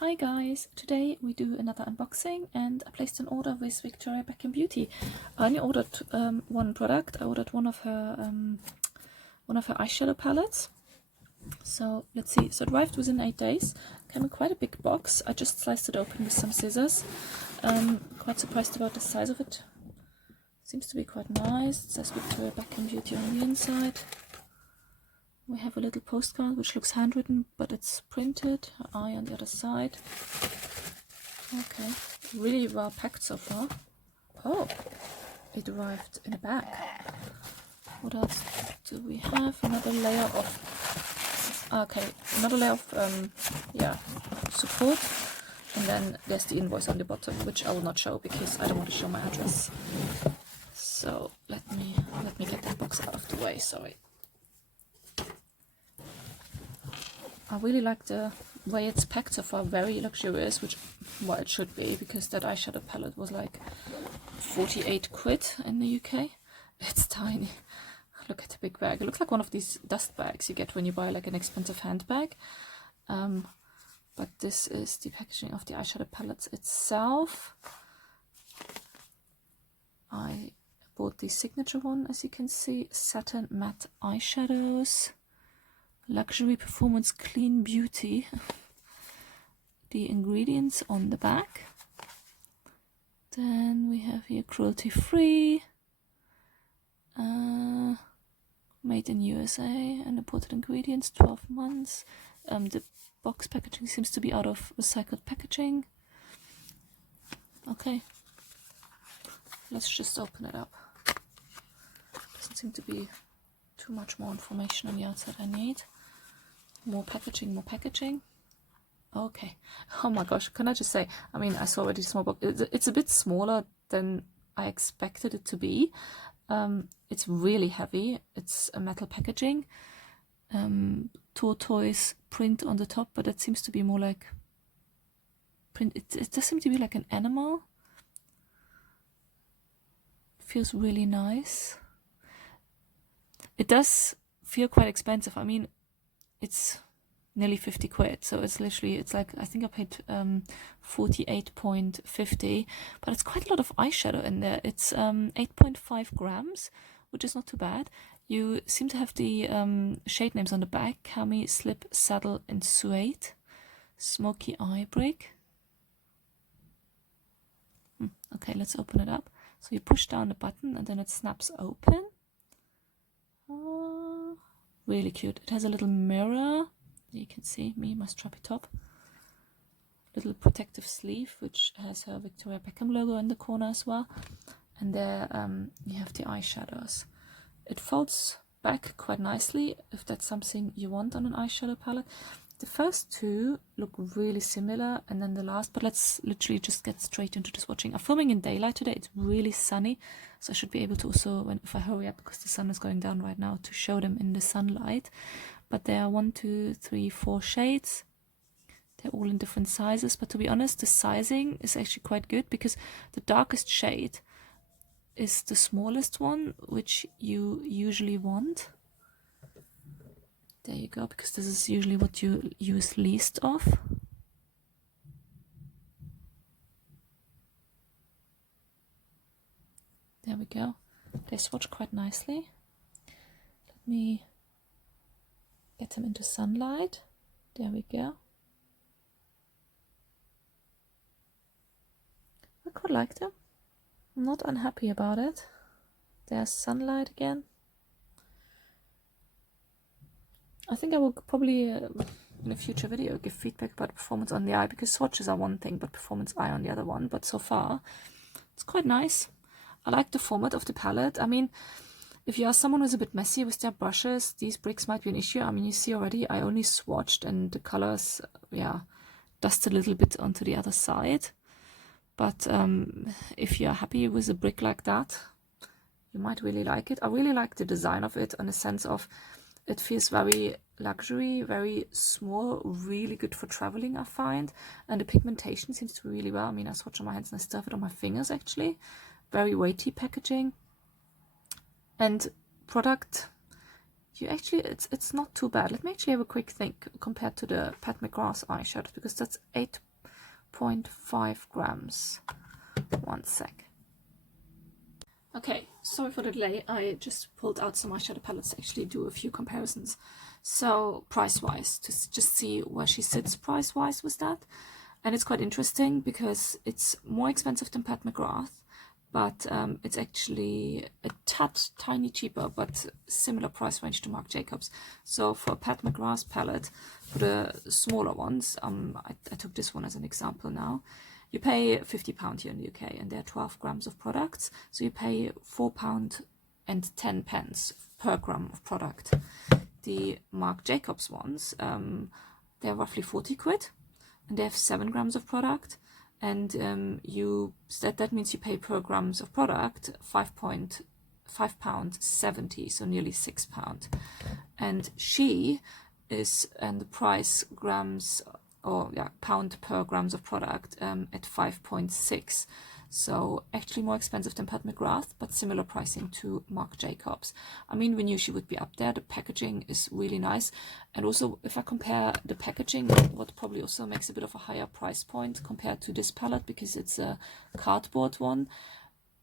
Hi guys, today we do another unboxing and I placed an order with Victoria Beckham Beauty. I only ordered one product. I ordered one of her eyeshadow palettes. So let's see. So it arrived within 8 days. Came in quite a big box. I just sliced it open with some scissors. Quite surprised about the size of it. Seems to be quite nice. It says Victoria Beckham Beauty on the inside. We have a little postcard which looks handwritten, but it's printed. Her eye on the other side. Okay, really well packed so far. Oh, it arrived in a bag. What else do we have? Another layer of support, and then there's the invoice on the bottom, which I will not show because I don't want to show my address. So let me get that box out of the way. Sorry. I really like the way it's packed so far, very luxurious, which, well, it should be, because that eyeshadow palette was like 48 quid in the UK. It's tiny. Look at the big bag. It looks like one of these dust bags you get when you buy like an expensive handbag. But this is the packaging of the eyeshadow palettes itself. I bought the signature one, as you can see, satin matte eyeshadows. Luxury Performance Clean Beauty. The ingredients on the back. Then we have here cruelty free, made in USA, and imported ingredients, 12 months. The box packaging seems to be out of recycled packaging. Okay, let's just open it up. Doesn't seem to be too much more information on the outside I need. More packaging, more packaging. Okay. Oh my gosh, can I just say, I mean, I saw already a small box. It's a bit smaller than I expected it to be. It's really heavy. It's a metal packaging. Tortoise print on the top, but it seems to be more like print. It does seem to be like an animal. Feels really nice. It does feel quite expensive. I mean, it's nearly 50 quid, so it's literally, it's like, I think I paid 48.50, but it's quite a lot of eyeshadow in there. It's 8.5 grams, which is not too bad. You seem to have the shade names on the back: Cami, Slip, Saddle, and Suede. Smoky Eye Break. Okay, let's open it up. So you push down the button and then it snaps open. Really cute. It has a little mirror. You can see me, my strappy top. Little protective sleeve, which has her Victoria Beckham logo in the corner as well. And there you have the eyeshadows. It folds back quite nicely if that's something you want on an eyeshadow palette. The first two look really similar, and then the last, but let's literally just get straight into the swatching. I'm filming in daylight today. It's really sunny, so I should be able to also, if I hurry up, because the sun is going down right now, to show them in the sunlight. But there are 1, 2, 3, 4 shades. They're all in different sizes, but to be honest, the sizing is actually quite good, because the darkest shade is the smallest one, which you usually want. There you go, because this is usually what you use least of. There we go. They swatch quite nicely. Let me get them into sunlight. There we go. I quite like them. I'm not unhappy about it. There's sunlight again. I think I will probably, in a future video, give feedback about performance on the eye, because swatches are one thing, but performance eye on the other one. But so far, it's quite nice. I like the format of the palette. I mean, if you are someone who's a bit messy with their brushes, these bricks might be an issue. I mean, you see already, I only swatched and the colors, yeah, dust a little bit onto the other side. But if you're happy with a brick like that, you might really like it. I really like the design of it, in the sense of it feels very luxury, very small, really good for traveling, I find. And the pigmentation seems to be really well. I mean, I swatch on my hands and I still have it on my fingers, actually. Very weighty packaging. And product, it's not too bad. Let me actually have a quick think compared to the Pat McGrath's eyeshadow, because that's 5.5 grams. One sec. Okay, sorry for the delay. I just pulled out some eyeshadow palettes to actually do a few comparisons. So price-wise, to just see where she sits price-wise with that. And it's quite interesting because it's more expensive than Pat McGrath, but it's actually a tad tiny cheaper, but similar price range to Marc Jacobs. So for Pat McGrath's palette, for the smaller ones, I took this one as an example now. You pay £50 here in the UK, and there are 12 grams of products, so you pay £4 and 10 pence per gram of product. The Marc Jacobs ones, they're roughly 40 quid, and they have 7 grams of product, and that means you pay per grams of product £5.70, so nearly £6. And she is, and the price grams, or yeah, pound per grams of product at 5.6, so actually more expensive than Pat McGrath, but similar pricing to Marc Jacobs. I mean, we knew she would be up there. The packaging is really nice, and also if I compare the packaging, what probably also makes a bit of a higher price point compared to this palette, because it's a cardboard one,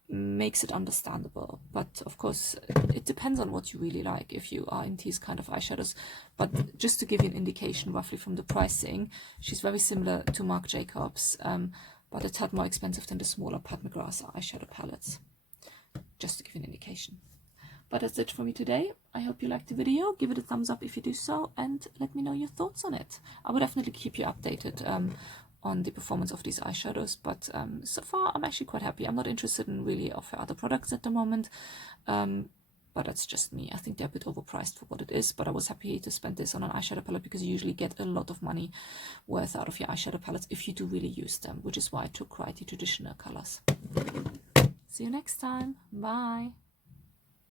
makes it understandable. But of course it depends on what you really like, if you are into these kind of eyeshadows. But just to give you an indication roughly from the pricing, she's very similar to Marc Jacobs, but a tad more expensive than the smaller Pat McGrath eyeshadow palettes, just to give you an indication. But that's it for me today. I hope you liked the video. Give it a thumbs up if you do so, and let me know your thoughts on it. I will definitely keep you updated on the performance of these eyeshadows, but so far I'm actually quite happy. I'm not interested in really of her other products at the moment, but that's just me. I think they're a bit overpriced for what it is, but I was happy to spend this on an eyeshadow palette because you usually get a lot of money worth out of your eyeshadow palettes if you do really use them, which is why I took quite the traditional colors. See you next time. Bye.